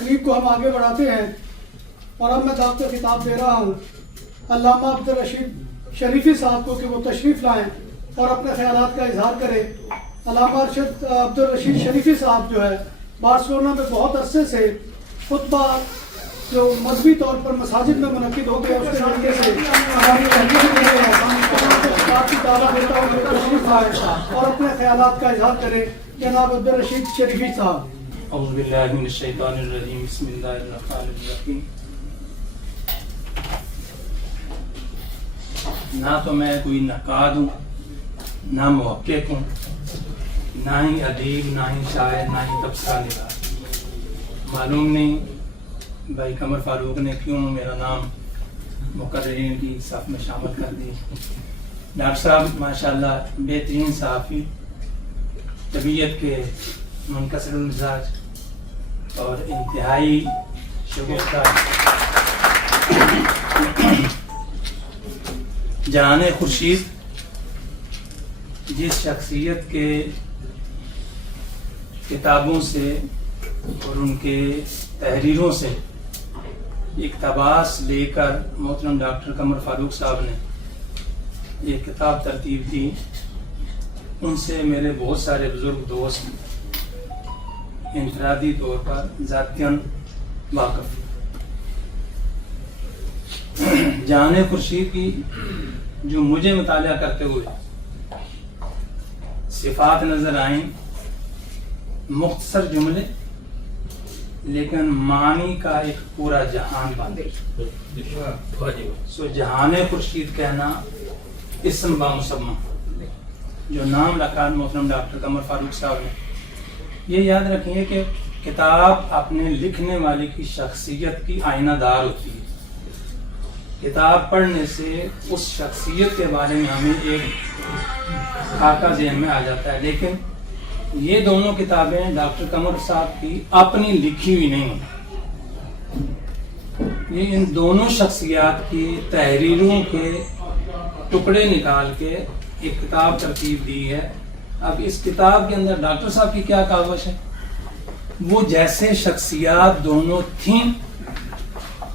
تقریب کو ہم آگے بڑھاتے ہیں اور اب میں دعوت خطاب دے رہا ہوں علامہ عبدالرشید شریفی صاحب کو کہ وہ تشریف لائیں اور اپنے خیالات کا اظہار کریں۔ علامہ عبدالرشید شریفی صاحب جو ہے بارسلونا میں بہت عرصے سے خطبہ جو مذہبی طور پر مساجد میں منعقد ہو گیا اس کے ذریعے سے ہماری تحریر میں خطاب کی دعوت دیتا ہوں کہ تشریف لائیں اور اپنے خیالات کا اظہار کریں۔ جناب عبدالرشید شریفی صاحب۔ اعوذ باللہ من الشیطان الرجیم، بسم اللہ الرحمن الرحیم۔ نہ تو میں کوئی نقاد ہوں، نہ محقق ہوں، نہ ہی ادیب، نہ ہی شاعر، نہ ہی تبصرہ نگار۔ معلوم نہیں بھائی قمر فاروق نے کیوں میرا نام مقررین کی صف میں شامل کر دی۔ ڈاکٹر صاحب ماشاءاللہ بہترین صحافی، طبیعت کے منکسر المزاج اور انتہائی شگفتہ، جہان خورشید، جس شخصیت کے کتابوں سے اور ان کے تحریروں سے اقتباس لے کر محترم ڈاکٹر قمر فاروق صاحب نے یہ کتاب ترتیب دی، ان سے میرے بہت سارے بزرگ دوست انفرادی طور پر ذاتیاً واقف۔ جہان خورشید کی جو مجھے مطالعہ کرتے ہوئے صفات نظر آئیں، مختصر جملے لیکن معنی کا ایک پورا جہان بن گئی۔ سو جہان خورشید کہنا اسم بامسمہ، جو نام رکھا محترم ڈاکٹر قمر فاروق صاحب نے۔ یہ یاد رکھیے کہ کتاب اپنے لکھنے والے کی شخصیت کی آئینہ دار ہوتی ہے۔ کتاب پڑھنے سے اس شخصیت کے بارے میں ہمیں ایک خاکہ ذہن میں آ جاتا ہے، لیکن یہ دونوں کتابیں ڈاکٹر قمر صاحب کی اپنی لکھی ہوئی نہیں ہیں، یہ ان دونوں شخصیات کی تحریروں کے ٹکڑے نکال کے ایک کتاب ترتیب دی ہے۔ اب اس کتاب کے اندر ڈاکٹر صاحب کی کیا کاوش ہے، وہ جیسے شخصیات دونوں تھیں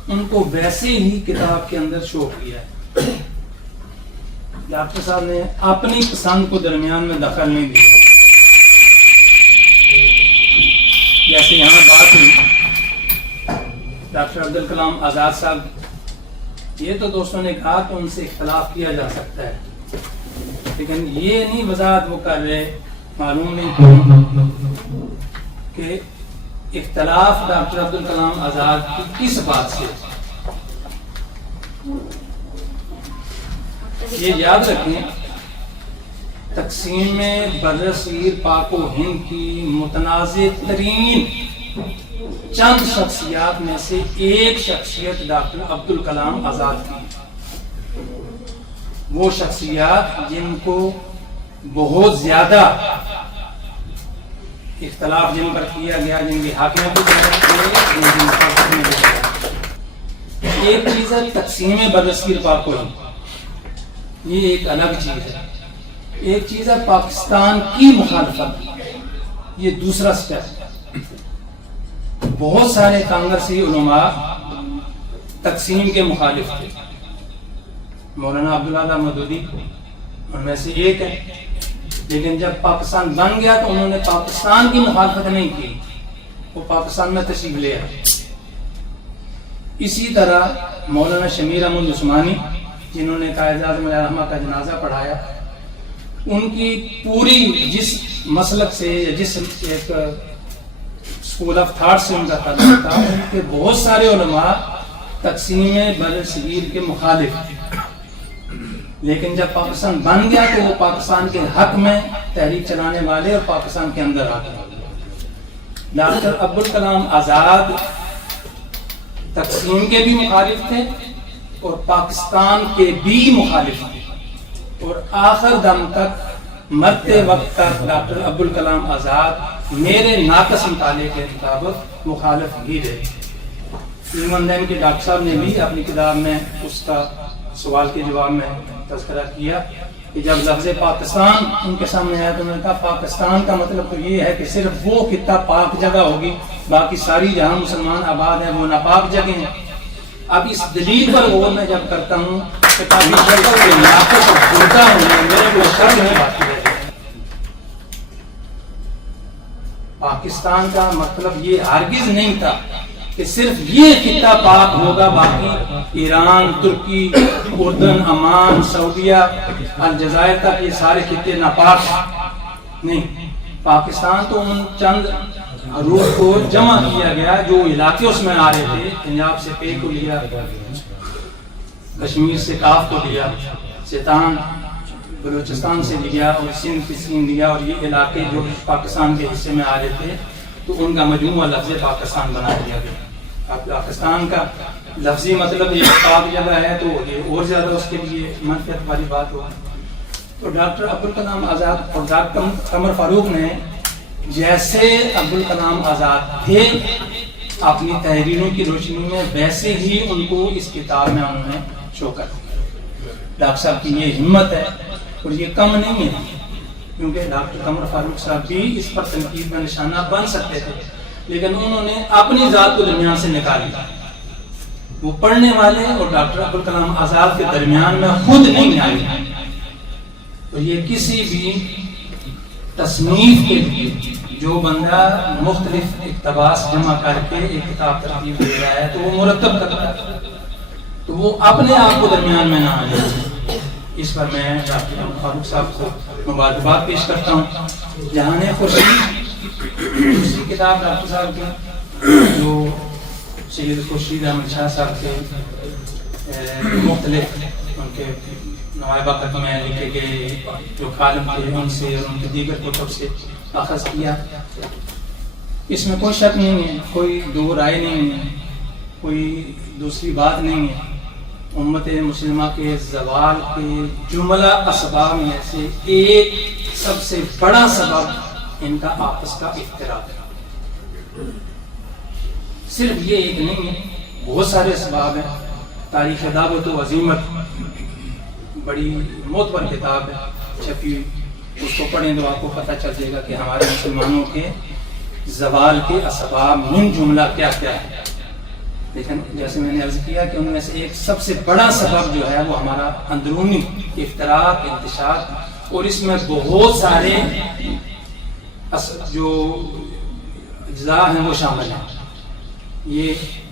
ان کو ویسے ہی کتاب کے اندر شو کیا ہے۔ ڈاکٹر صاحب نے اپنی پسند کو درمیان میں دخل نہیں دیا۔ جیسے یہاں بات ہوئی ڈاکٹر عبدالکلام آزاد صاحب، یہ تو دوستوں نے کہا تو ان سے اختلاف کیا جا سکتا ہے، لیکن یہ نہیں وضاحت وہ کر رہے، معلوم نہیں کہ اختلاف ڈاکٹر عبدالکلام آزاد کی کس بات سے۔ یہ یاد رکھیں، تقسیم برصغیر پاک و ہند کی متنازع ترین چند شخصیات میں سے ایک شخصیت ڈاکٹر عبدالکلام آزاد کی۔ وہ شخصیات جن کو بہت زیادہ اختلاف جن پر کیا گیا، جن کے حق میں ایک چیز ہے تقسیم برصغیر پاک و ہند، یہ ایک الگ چیز ہے۔ ایک چیز ہے پاکستان کی مخالفت، یہ دوسرا سٹیپ۔ بہت سارے کانگریسی علماء تقسیم کے مخالف تھے، مولانا عبداللہ مودودی ان میں سے ایک ہے، لیکن جب پاکستان بن گیا تو انہوں نے پاکستان کی مخالفت نہیں کی، وہ پاکستان میں تشریف لے آئے۔ اسی طرح مولانا شمیر احمد عثمانی جنہوں نے قائد اعظم علیہ الرحمہ کا جنازہ پڑھایا، ان کی پوری جس مسلک سے یا جس ایک اسکول آف تھاٹ سے ان کا تعلق تھا، ان کے بہت سارے علماء تقسیم برصغیر کے مخالف تھے، لیکن جب پاکستان بن گیا تو وہ پاکستان کے حق میں تحریک چلانے والے اور پاکستان کے اندر آ گئے۔ ڈاکٹر عبدالکلام آزاد تقسیم کے بھی مخالف تھے اور پاکستان کے بھی مخالف تھے، اور آخر دم تک مرتے وقت تک ڈاکٹر عبدالکلام آزاد میرے ناقص مطالعے کے مطابق مخالف ہی رہے۔ ایون دین کے ڈاکٹر صاحب نے بھی اپنی کتاب میں اس کا سوال کے جواب میں تذکرہ کیا کہ جب لفظ پاکستان ان کے سامنے آیا تو میں نے کہا پاکستان کا مطلب تو یہ ہے کہ صرف وہ خطہ پاک جگہ ہوگی، باقی ساری جہاں مسلمان آباد ہیں وہ ناپاک جگہ ہیں۔ اب اس دلیل پر غور میں جب کرتا ہوں کہ علاقے کو بھولتا ہوں میرے کو شرم کی بات ہے۔ پاکستان کا مطلب یہ ہرگز نہیں تھا کہ صرف یہ خطہ پاک ہوگا، باقی ایران، ترکی، اردن، عمان، سعودیہ، الجزائر تک یہ سارے خطے ناپاک نہیں۔ پاکستان تو ان چند حروف کو جمع کیا گیا جو علاقے اس میں آ رہے تھے، پنجاب سے پے کو لیا، کشمیر سے کاف کو لیا، سیتان بلوچستان سے لیا اور سندھ کی سین لیا، اور یہ علاقے جو پاکستان کے حصے میں آ رہے تھے تو ان کا مجموعہ لفظ پاکستان بنا دیا گیا۔ اب پاکستان کا لفظی مطلب یہ پاک جگہ ہے تو یہ اور زیادہ اس کے لیے منفیت والی بات ہوا۔ تو ڈاکٹر عبدالکلام آزاد اور ڈاکٹر قمر فاروق نے جیسے عبدالکلام آزاد تھے اپنی تحریروں کی روشنی میں، ویسے ہی ان کو اس کتاب میں انہوں نے شو کر دیا۔ ڈاکٹر صاحب کی یہ ہمت ہے اور یہ کم نہیں ہے، کیونکہ ڈاکٹر قمر فاروق صاحب بھی اس پر تنقید کا نشانہ بن سکتے تھے، لیکن انہوں نے اپنی ذات کو درمیان سے نکال دیا۔ وہ پڑھنے والے اور ڈاکٹر عبدالکلام آزاد کے درمیان میں خود نہیں آئے۔ تو یہ کسی بھی تصنیف کے لیے جو بندہ مختلف اقتباس جمع کر کے ایک کتاب ترتیب دے رہا ہے تو وہ مرتب کرتا ہے، تو وہ اپنے آپ کو درمیان میں نہ آ جائے۔ اس پر میں ڈاکٹر فاروق صاحب کو مبارکباد پیش کرتا ہوں۔ جہان خورشید دوسری کتاب ڈاکٹر صاحب کی جو سید خورشید احمد شاہ صاحب کے مختلف ان کے نوائبہ خط میں لکھے گئے جو کالم تھے ان سے اور ان کے دیگر کتب سے اخذ کیا۔ اس میں کوئی شک نہیں ہے، کوئی دو رائے نہیں ہے، کوئی دوسری بات نہیں ہے۔ امت مسلمہ کے زوال کے جملہ اسباب میں سے ایک سب سے بڑا سبب ان کا آپس کا اختلاف ہے۔ صرف یہ ایک نہیں ہے، بہت سارے اسباب ہیں۔ تاریخ دعوت و عزیمت بڑی معتبر کتاب ہے چھپی ہوئی، اس کو پڑھیں تو آپ کو پتہ چل جائے گا کہ ہمارے مسلمانوں کے زوال کے اسباب من جملہ کیا کیا ہے۔ لیکن جیسے میں نے عرض کیا کہ ان میں سے ایک سب سے بڑا سبب جو ہے وہ ہمارا اندرونی افتراق، انتشار، اور اس میں بہت سارے جو اجزاء ہیں وہ شامل ہیں۔ یہ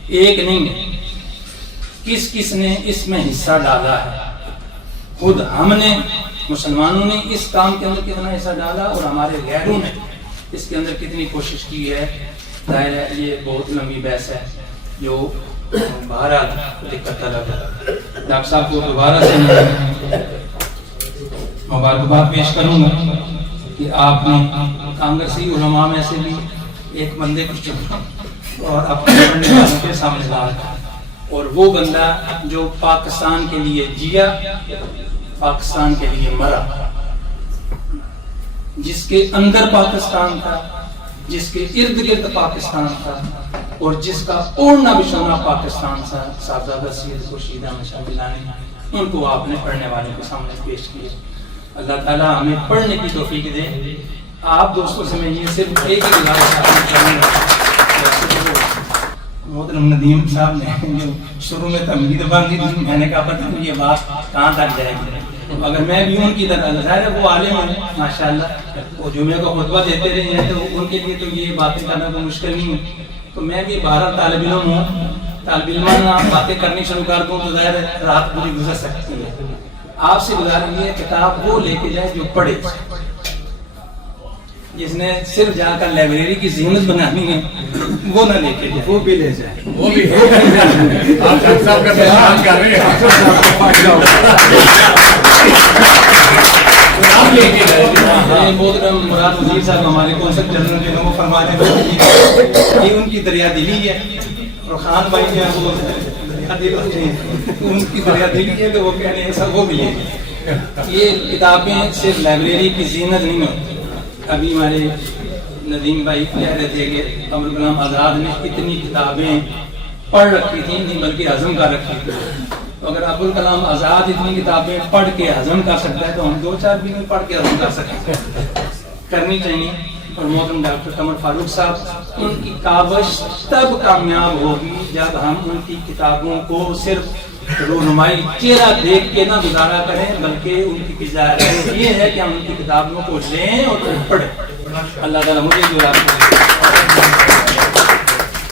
ایک نہیں ہے، کس کس نے اس میں حصہ ڈالا ہے۔ خود ہم نے، مسلمانوں نے اس کام کے اندر کتنا حصہ ڈالا اور ہمارے غیروں نے اس کے اندر کتنی کوشش کی ہے۔ ظاہر ہے یہ بہت لمبی بحث ہے جو بہرحال دقت طلب ہے۔ ڈاکٹر صاحب کو دوبارہ سے میں مبارکباد پیش کروں گا کہ آپ نے کانگریسی علماء میں سے بھی ایک بندے کو چنا اور اپنے پڑھنے والوں کے سامنے لایا، اور وہ بندہ جو پاکستان کے لیے جیا، پاکستان کے لیے مرا، جس کے اندر پاکستان تھا، جس کے ارد گرد پاکستان تھا، اور جس کا اوڑھنا بچھونا پاکستان تھا، صاحبزادہ سید خورشید احمد شاہ گیلانی، ان کو آپ نے پڑھنے والوں کے سامنے پیش کیے۔ اللہ تعالیٰ ہمیں پڑھنے کی توفیق دے۔ آپ دوستوں سے میں یہ صرف ایک ہی گزارش کروں گا، محترم ندیم صاحب نے جو شروع میں تمہید باندھی تھی، میں نے کہا پتہ نہیں یہ بات کہاں تک جائے گی۔ اگر میں بھی ان کی طرح، ظاہر ہے وہ عالم ہیں ماشاءاللہ، وہ جمعے کو خطبہ دیتے رہے ہیں تو ان کے لیے تو یہ باتیں کرنا کوئی مشکل نہیں ہے۔ تو میں بھی 12 طالب علم ہوں، طالب علمانہ باتیں کرنی شروع کر دوں تو ظاہر ہے رات پوری گزر سکتی ہے۔ آپ سے گزارش یہ ہے کتاب وہ لے کے جائے جو پڑھے، جس نے صرف جا کر لائبریری کی زینت بنانی ہے وہ نہ لے کے جائے، وہ بھی لے جائے، وہ بھی آپ ڈاکٹر صاحب کا دھیان کر رہے ہیں، آپ لے کے جائے۔ محترم مراد وزیر صاحب ہمارے کونسل جنرل جو وہ فرماتے ہیں یہ ان کی دریا دلی ہے، اور خان بھائی جو ہے وہ ان کی دریا دلی ہے تو وہ کہنے ہیں سب وہ بھی لے۔ یہ کتابیں صرف لائبریری کی زینت نہیں ہوتی۔ ابھی ہمارے ندیم بھائی کہہ رہے تھے کہ عبدالکلام آزاد نے اتنی کتابیں پڑھ رکھی تھیں، نہیں بلکہ عزم کر رکھی تھی، تو اگر ابوالکلام آزاد اتنی کتابیں پڑھ کے ہضم کر سکتا ہے تو ہم 2-4 بھی نہیں پڑھ کے ہضم کر سکیں، کرنی چاہیے. اور محترم ڈاکٹر قمر فاروق صاحب، ان کی کاوش تب کامیاب ہوگی جب ہم ان کی کتابوں کو صرف رونمائی چہرہ دیکھ کے نہ گزارا کریں، بلکہ ان کی گزارش یہ ہے کہ ہم ان کی کتابوں کو لیں اور پڑھیں. اللہ تعالیٰ مجھے